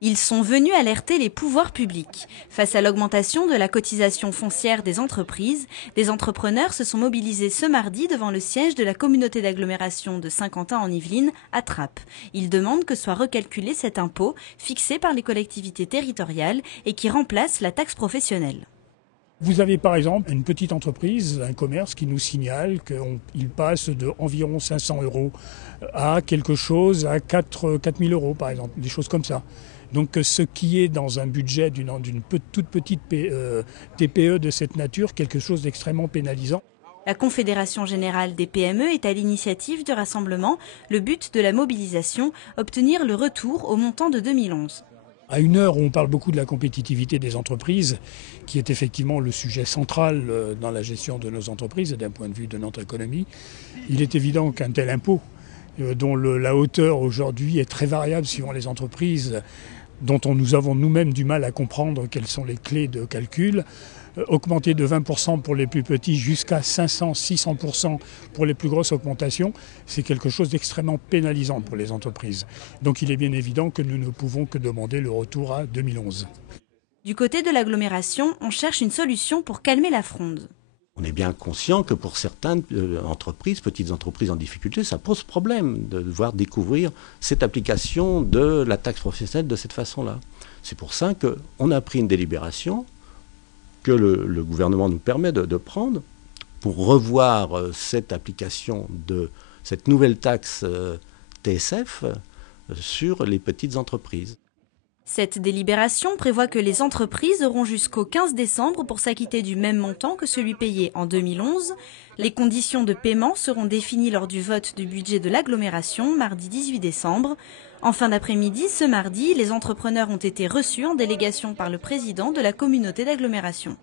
Ils sont venus alerter les pouvoirs publics. Face à l'augmentation de la cotisation foncière des entreprises, des entrepreneurs se sont mobilisés ce mardi devant le siège de la communauté d'agglomération de Saint-Quentin-en-Yvelines à Trappes. Ils demandent que soit recalculé cet impôt fixé par les collectivités territoriales et qui remplace la taxe professionnelle. Vous avez par exemple une petite entreprise, un commerce qui nous signale qu'il passe de environ 500 € à quelque chose à 4 000 € par exemple, des choses comme ça. Donc ce qui est dans un budget d'une toute petite TPE de cette nature, quelque chose d'extrêmement pénalisant. La Confédération générale des PME est à l'initiative du rassemblement. Le but de la mobilisation, obtenir le retour au montant de 2011. À une heure où on parle beaucoup de la compétitivité des entreprises, qui est effectivement le sujet central dans la gestion de nos entreprises et d'un point de vue de notre économie, il est évident qu'un tel impôt, dont la hauteur aujourd'hui est très variable suivant les entreprises, dont nous avons nous-mêmes du mal à comprendre quelles sont les clés de calcul, augmenter de 20% pour les plus petits jusqu'à 500-600% pour les plus grosses augmentations, c'est quelque chose d'extrêmement pénalisant pour les entreprises. Donc il est bien évident que nous ne pouvons que demander le retour à 2011. Du côté de l'agglomération, on cherche une solution pour calmer la fronde. On est bien conscient que pour certaines entreprises, petites entreprises en difficulté, ça pose problème de devoir découvrir cette application de la taxe professionnelle de cette façon-là. C'est pour ça qu'on a pris une délibération que le gouvernement nous permet de prendre pour revoir cette application de cette nouvelle taxe TSF sur les petites entreprises. Cette délibération prévoit que les entreprises auront jusqu'au 15 décembre pour s'acquitter du même montant que celui payé en 2011. Les conditions de paiement seront définies lors du vote du budget de l'agglomération, mardi 18 décembre. En fin d'après-midi, ce mardi, les entrepreneurs ont été reçus en délégation par le président de la communauté d'agglomération.